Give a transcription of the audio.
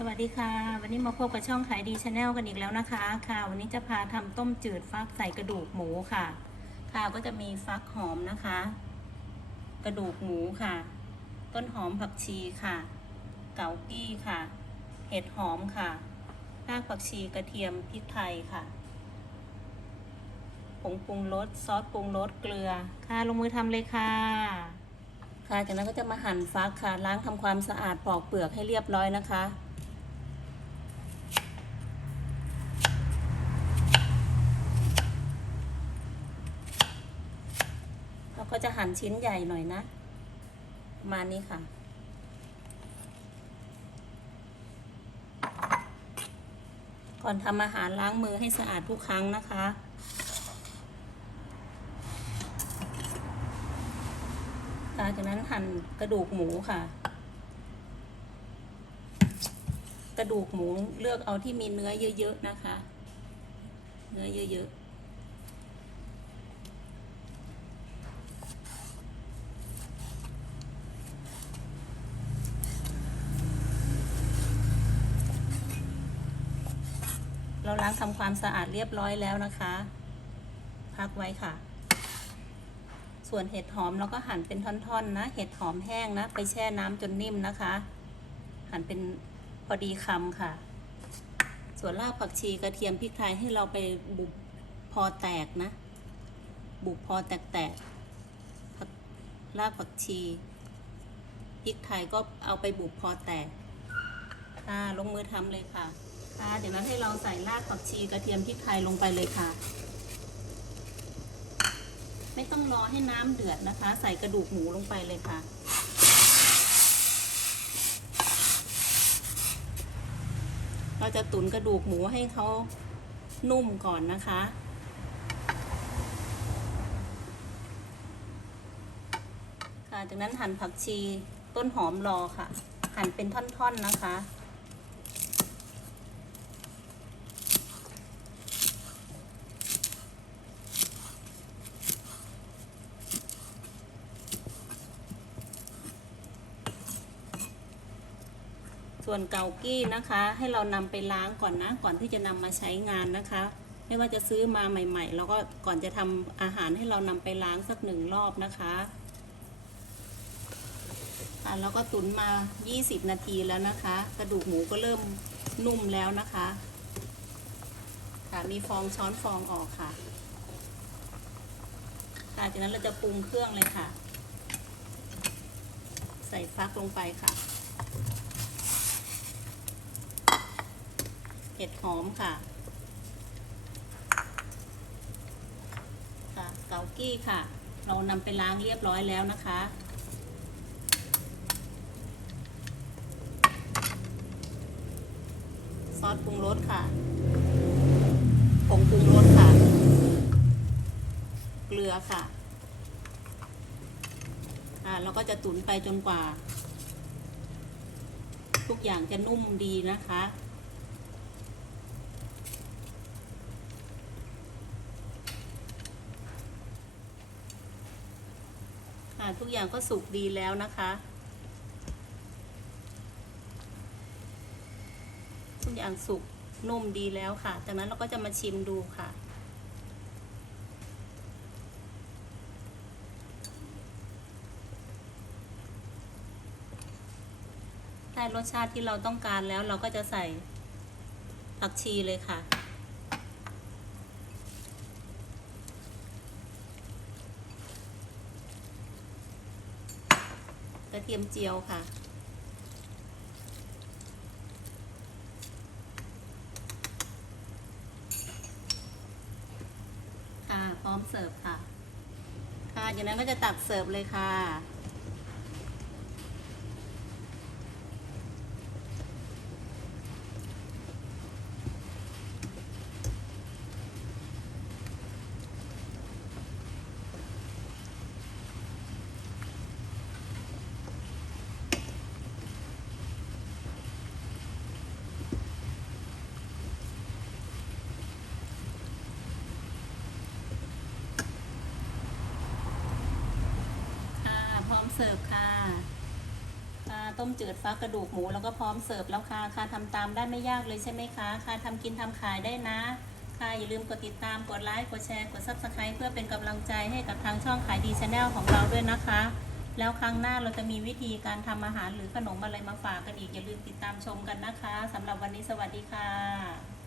สวัสดีค่ะ วันนี้มาพบกับช่องขายดีชาแนลกันอีกแล้วนะคะค่ะวันนี้จะพาทำต้มจืดฟักใส่กระดูกหมูค่ะ ค่ะก็จะมีฟักหอมนะคะ กระดูกหมูค่ะ ต้นหอมผักชีค่ะ เกากี้ค่ะ เห็ดหอมค่ะรากผักชีกระเทียมพริกไทยค่ะผงปรุงรสซอสปรุงรสเกลือค่ะลงมือทำเลยค่ะค่ะ จากนั้นก็จะมาหั่นฟักค่ะ ล้างทำความสะอาดปอกเปลือกให้เรียบร้อยนะคะ เรา ก็จะหั่นชิ้นใหญ่หน่อยนะ มานี้ค่ะ ก่อนทำอาหารล้างมือให้สะอาดทุกครั้งนะคะหลังจากนั้นหั่นกระดูกหมูค่ะ กระดูกหมูเลือกเอาที่มีเนื้อเยอะๆนะคะ เนื้อเยอะๆ ล้างทำความสะอาดเรียบร้อยแล้วนะคะ พักไว้ค่ะ ส่วนเห็ดหอมเราก็หั่นเป็นท่อนๆนะ เห็ดหอมแห้งนะ ไปแช่น้ำจนนิ่มนะคะ หั่นเป็นพอดีคำค่ะ ส่วนรากผักชีกระเทียมพริกไทยให้เราไปบุบพอแตกนะ บุบพอแตกๆผักรากผักชีพริกไทยก็เอาไปบุบพอแตกค่ะลงมือทำเลยค่ะ คะ เดี๋ยวนั้นให้เราใส่รากผักชีกระเทียมพริกไทยลงไปเลยค่ะ ไม่ต้องรอให้น้ำเดือดนะคะ ใส่กระดูกหมูลงไปเลยค่ะเราจะตุ๋นกระดูกหมูให้เขานุ่มก่อนนะคะ ค่ะ จากนั้นหั่นผักชีต้นหอมรอค่ะ หั่นเป็นท่อนๆนะคะ ส่วนเกากี้นะคะ ให้เรานำไปล้างก่อนนะ ก่อนที่จะนำมาใช้งานนะคะ ไม่ว่าจะซื้อมาใหม่ๆ แล้วก็ก่อนจะทำอาหารให้เรานำไปล้างสักหนึ่งรอบนะคะค่ะแล้วก็ตุนมา 20 นาทีแล้วนะคะ กระดูกหมูก็เริ่มนุ่มแล้วนะคะ ค่ะมีฟองช้อนฟองออกค่ะค่ะจากนั้นเราจะปรุงเครื่องเลยค่ะ ใส่ฟักลงไปค่ะ เห็ดหอมค่ะ ค่ะเกากี้ค่ะ เรานำไปล้างเรียบร้อยแล้วนะคะซอสปรุงรสค่ะผงปรุงรสค่ะ เกลือค่ะ อ่าเราก็จะตุ๋นไปจนกว่า ทุกอย่างจะนุ่มดีนะคะ ทุกอย่างก็สุกดีแล้วนะคะทุกอย่างสุกนุ่มดีแล้วค่ะ จากนั้นเราก็จะมาชิมดูค่ะ ได้รสชาติที่เราต้องการแล้วเราก็จะใส่ผักชีเลยค่ะ ระเทียมเจียวค่ะ ค่ะ พร้อมเสิร์ฟค่ะ ค่ะจากนั้นก็จะตักเสิร์ฟเลยค่ะ เสิร์ฟค่ะค่ะต้มจืดฟักกระดูกหมูแล้วก็พร้อมเสิร์ฟแล้วค่ะค่ะทำตามได้ไม่ยากเลยใช่ไหมคะค่ะทำกินทำขายได้นะ ค่ะอย่าลืมกดติดตามกดไลค์กดแชร์กด subscribe เพื่อเป็นกำลังใจให้กับทางช่องขายดีชาแนลของเราด้วยนะคะ แล้วครั้งหน้าเราจะมีวิธีการทำอาหารหรือขนมอะไรมาฝากกันอีกอย่าลืมติดตามชมกันนะคะสำหรับวันนี้สวัสดีค่ะ